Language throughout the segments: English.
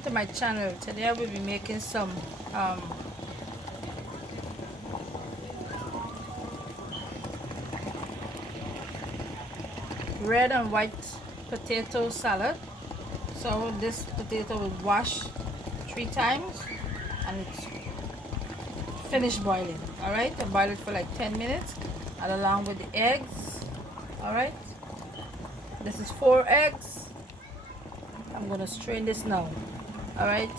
welcome to my channel. Today I will be making some red and white potato salad. So this potato will wash 3 times and it's finished boiling. Alright, I boil it for like 10 minutes and along with the eggs. Alright, this is 4 eggs. I'm gonna strain this now. Alright,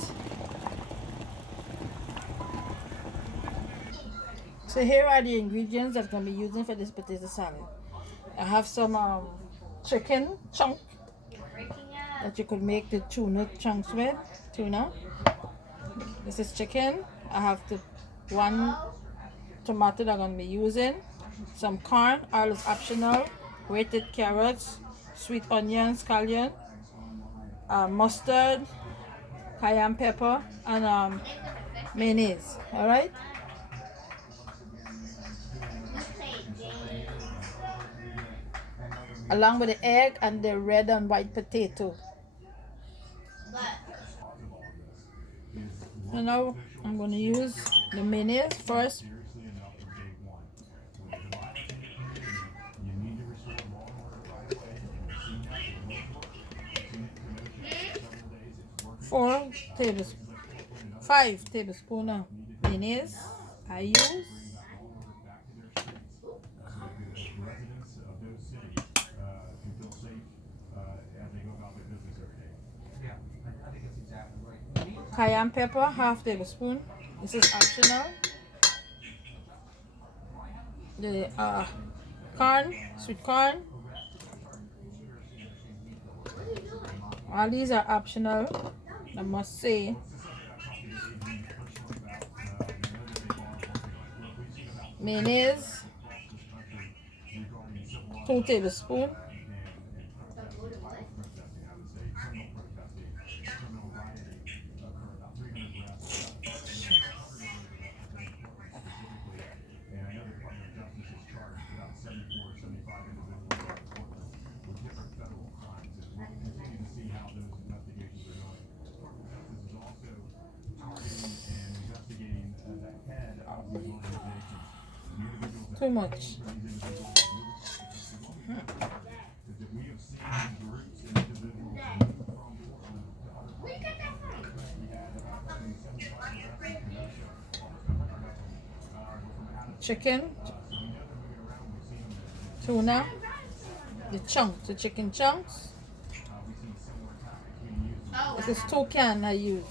so here are the ingredients that I'm gonna be using for this potato salad. I have some chicken chunk that you could make the tuna chunks with. Tuna. This is chicken. I have 1 tomato that I'm gonna be using. Some corn, all is optional. Grated carrots, sweet onions, scallion, mustard, cayenne pepper, and mayonnaise. All right. Along with the egg and the red and white potato. So now I'm going to use the mayonnaise first. Five tablespoons of mayonnaise I use. Cayenne pepper, half tablespoon. This is optional. The corn, sweet corn. All these are optional, I must say. Mayonnaise, 2 tablespoons. Too much. Chicken, tuna, the chunks, the chicken chunks. This is 2 cans I use.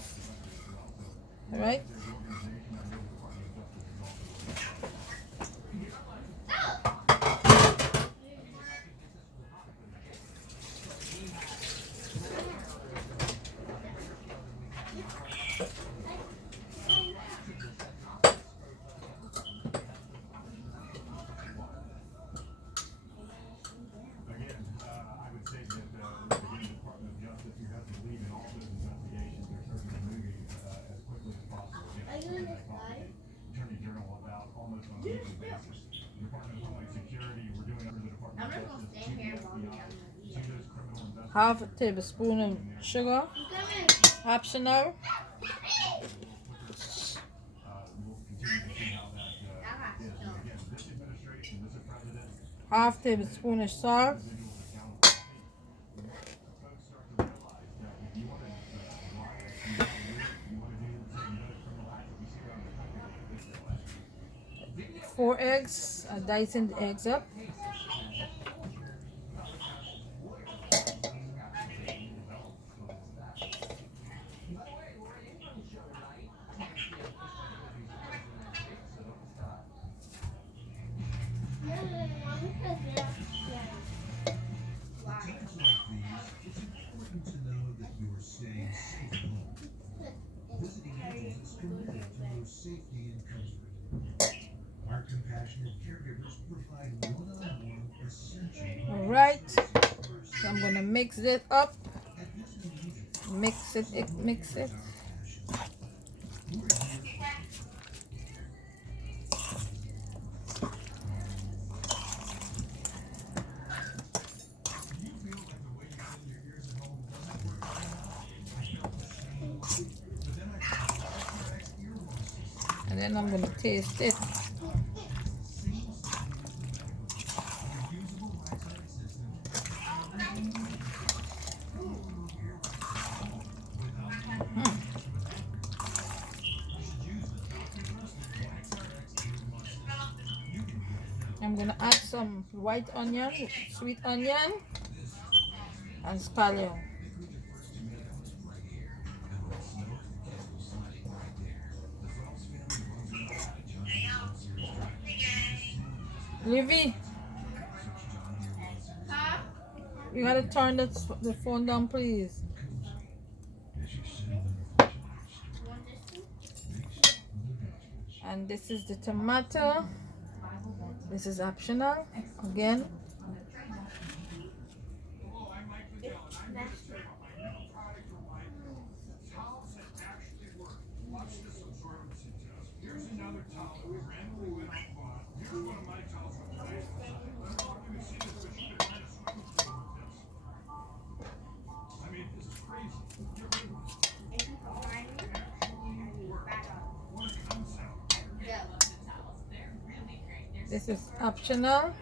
All right. Half a tablespoon of sugar, optional. Half tablespoon of salt. Four eggs, dicing the eggs up. All right, so I'm gonna mix it up. Mix it. 4 And then I'm going to taste it. I'm going to add some white onion, sweet onion, and scallion. Livy, you gotta turn the phone down, please. And this is the tomato. This is optional again. This is optional.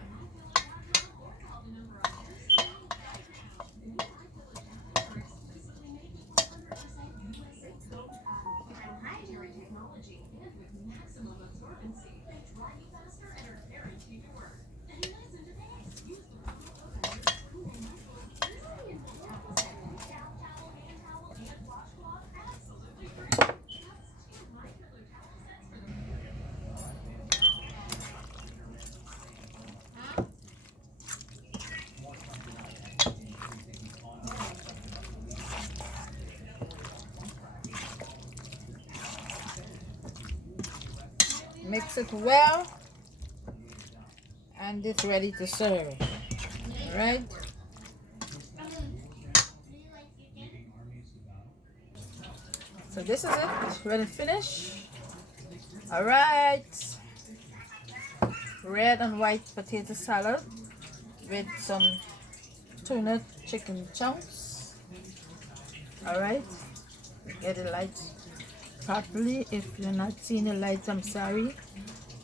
Mix it well, and it's ready to serve. All right. So this is it, ready to finish. All right. Red and white potato salad with some tuna chicken chunks. All right. Get it light properly. If you're not seeing the lights, I'm sorry.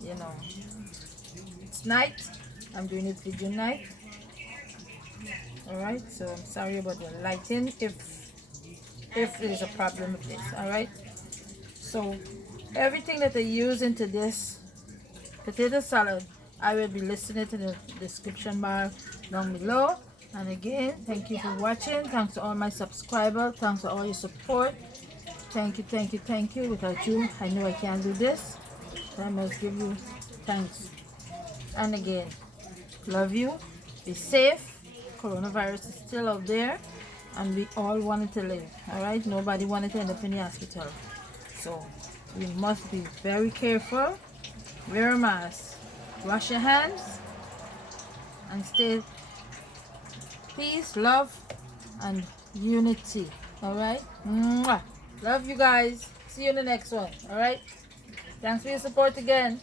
You know, it's night. I'm doing it video night. All right. So I'm sorry about the lighting. If there's a problem with this. All right. So everything that I use into this potato salad, I will be listing it in the description bar down below. And again, thank you for watching. Thanks to all my subscribers. Thanks for all your support. Thank you, thank you, thank you. Without you, I know I can't do this. So I must give you thanks. And again, love you. Be safe. Coronavirus is still out there, and we all wanted to live. All right, nobody wanted to end up in the hospital. So we must be very careful. Wear a mask. Wash your hands, and stay peace, love, and unity. All right. Mwah. Love you guys. See you in the next one. All right. Thanks for your support again.